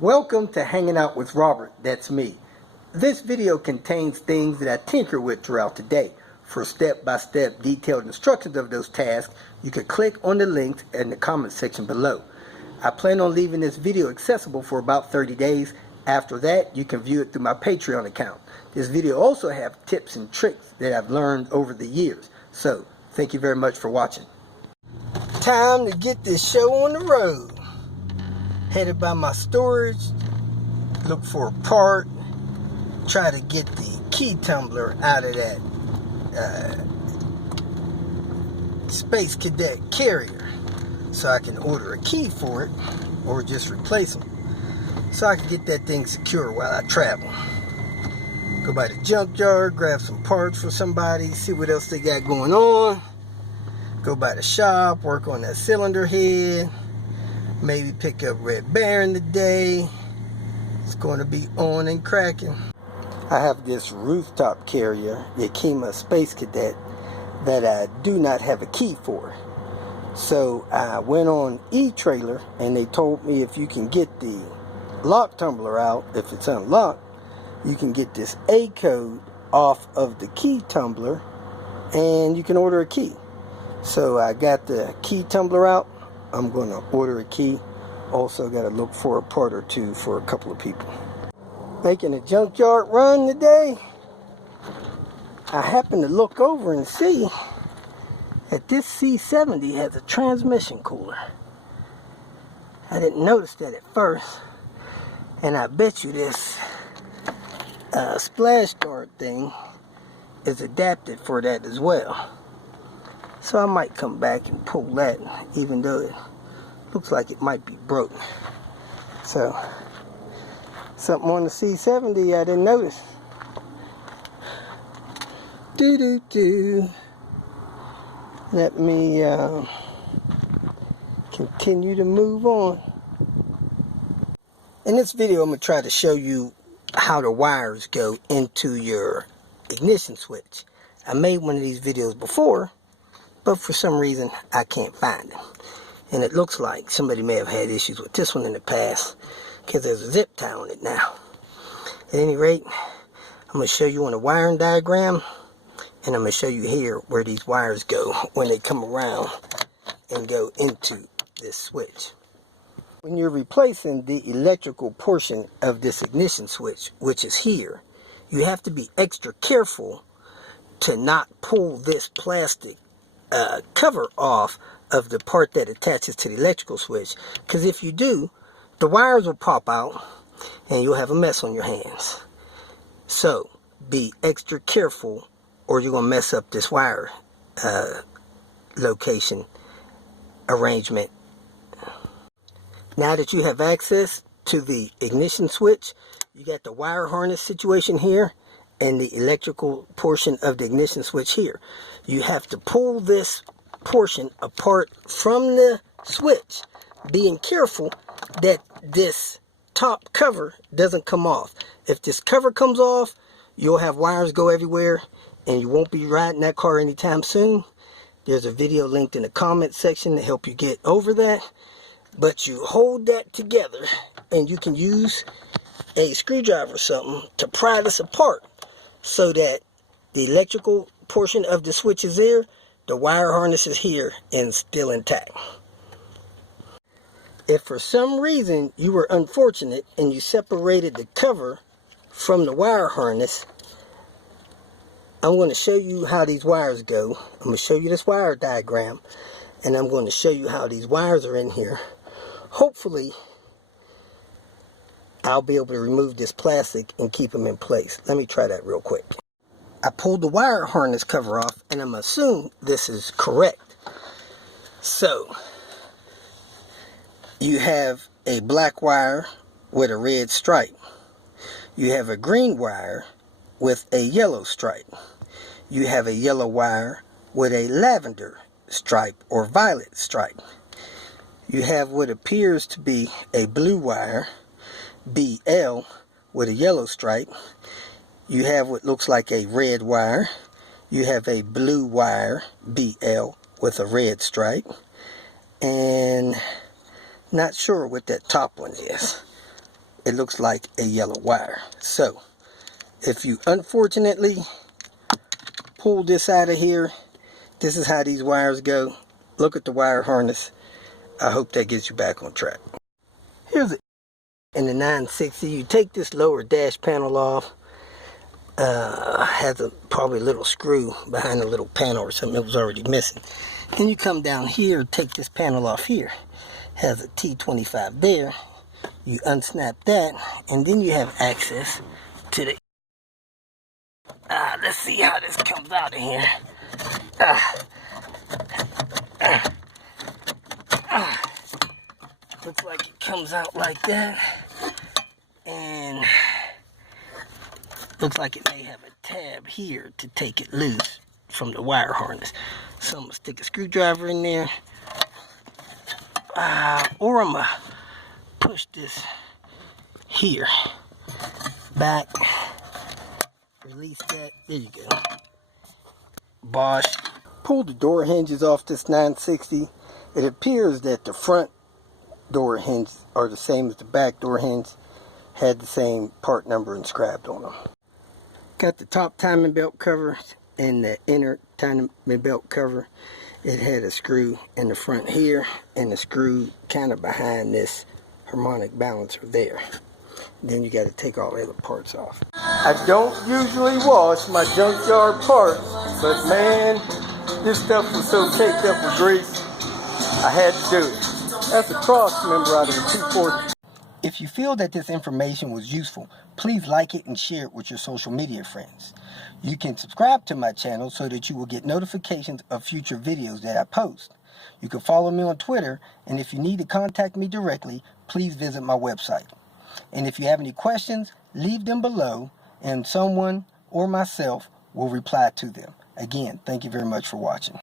Welcome to Hanging Out with Robert, that's me. This video contains things that I tinker with throughout the day. For step-by-step detailed instructions of those tasks, you can click on the links in the comment section below. I plan on leaving this video accessible for about 30 days. After that, you can view it through my Patreon account. This video also has tips and tricks that I've learned over the years. So, thank you very much for watching. Time to get this show on the road. Headed by my storage, look for a part, try to get the key tumbler out of that Space Cadet carrier so I can order a key for it or just replace them so I can get that thing secure while I travel. Go by the junkyard, grab some parts for somebody, see what else they got going on. Go by the shop, work on that cylinder head. Maybe pick up Red Baron today. It's going to be on and cracking. I have this rooftop carrier, the Yakima Space Cadet, that I do not have a key for. So I went on eTrailer and they told me if you can get the lock tumbler out, if it's unlocked, you can get this A code off of the key tumbler and you can order a key. So I got the key tumbler out. I'm going to order a key. Also got to look for a part or two for a couple of people. Making a junkyard run today. I happened to look over and see that this C70 has a transmission cooler. I didn't notice that at first. And I bet you this splash guard thing is adapted for that as well. So I might come back and pull that, even though it looks like it might be broken. So, something on the C70 I didn't notice. Let me continue to move on. In this video, I'm going to try to show you how the wires go into your ignition switch. I made one of these videos before, but for some reason I can't find them. And it looks like somebody may have had issues with this one in the past because there's a zip tie on it now. At any rate, I'm going to show you on a wiring diagram, and I'm going to show you here where these wires go when they come around and go into this switch. When you're replacing the electrical portion of this ignition switch, which is here, you have to be extra careful to not pull this plastic cover off of the part that attaches to the electrical switch, because if you do, the wires will pop out and you'll have a mess on your hands. So be extra careful or you're gonna mess up this wire location arrangement. Now that you have access to the ignition switch, you got the wire harness situation here and the electrical portion of the ignition switch here. You have to pull this portion apart from the switch, being careful that this top cover doesn't come off. If this cover comes off, you'll have wires go everywhere and you won't be riding that car anytime soon. There's a video linked in the comment section to help you get over that. But you hold that together and you can use a screwdriver or something to pry this apart, so that the electrical portion of the switch is there, the wire harness is here and still intact. If for some reason you were unfortunate and you separated the cover from the wire harness, I'm going to show you how these wires go. I'm going to show you this wire diagram and I'm going to show you how these wires are in here. Hopefully I'll be able to remove this plastic and keep them in place. Let me try that real quick. I pulled the wire harness cover off and I'm assuming this is correct. So you have a black wire with a red stripe. You have a green wire with a yellow stripe. You have a yellow wire with a lavender stripe or violet stripe. You have what appears to be a blue wire, BL, with a yellow stripe. You have what looks like a red wire. You have a blue wire, BL, with a red stripe. And not sure what that top one is. it looks like a yellow wire. So if you unfortunately pull this out of here, this is how these wires go. Look at the wire harness. I hope that gets you back on track. Here's it in the 960. You take this lower dash panel off. Has probably a little screw behind the little panel or something that was already missing. Then you come down here, take this panel off here. Has a T25 there. You unsnap that, and then you have access to the... let's see how this comes out of here. Looks like it comes out like that, and looks like it may have a tab here to take it loose from the wire harness. So I'm gonna stick a screwdriver in there, or I'm gonna push this here back, release that. There you go. Bosh. Pull the door hinges off this 960. It appears that the front door hinges are the same as the back door hinge. Had the same part number inscribed on them. Got the top timing belt cover and the inner timing belt cover. It had a screw in the front here and a screw kind of behind this harmonic balancer there. Then you got to take all the other parts off. I don't usually wash my junkyard parts, but man, this stuff was so caked up with grease, I had to do it. That's a cross member out of the 240. If you feel that this information was useful, please like it and share it with your social media friends. You can subscribe to my channel so that you will get notifications of future videos that I post. You can follow me on Twitter, and if you need to contact me directly, please visit my website. And if you have any questions, leave them below, and someone or myself will reply to them. Again, thank you very much for watching.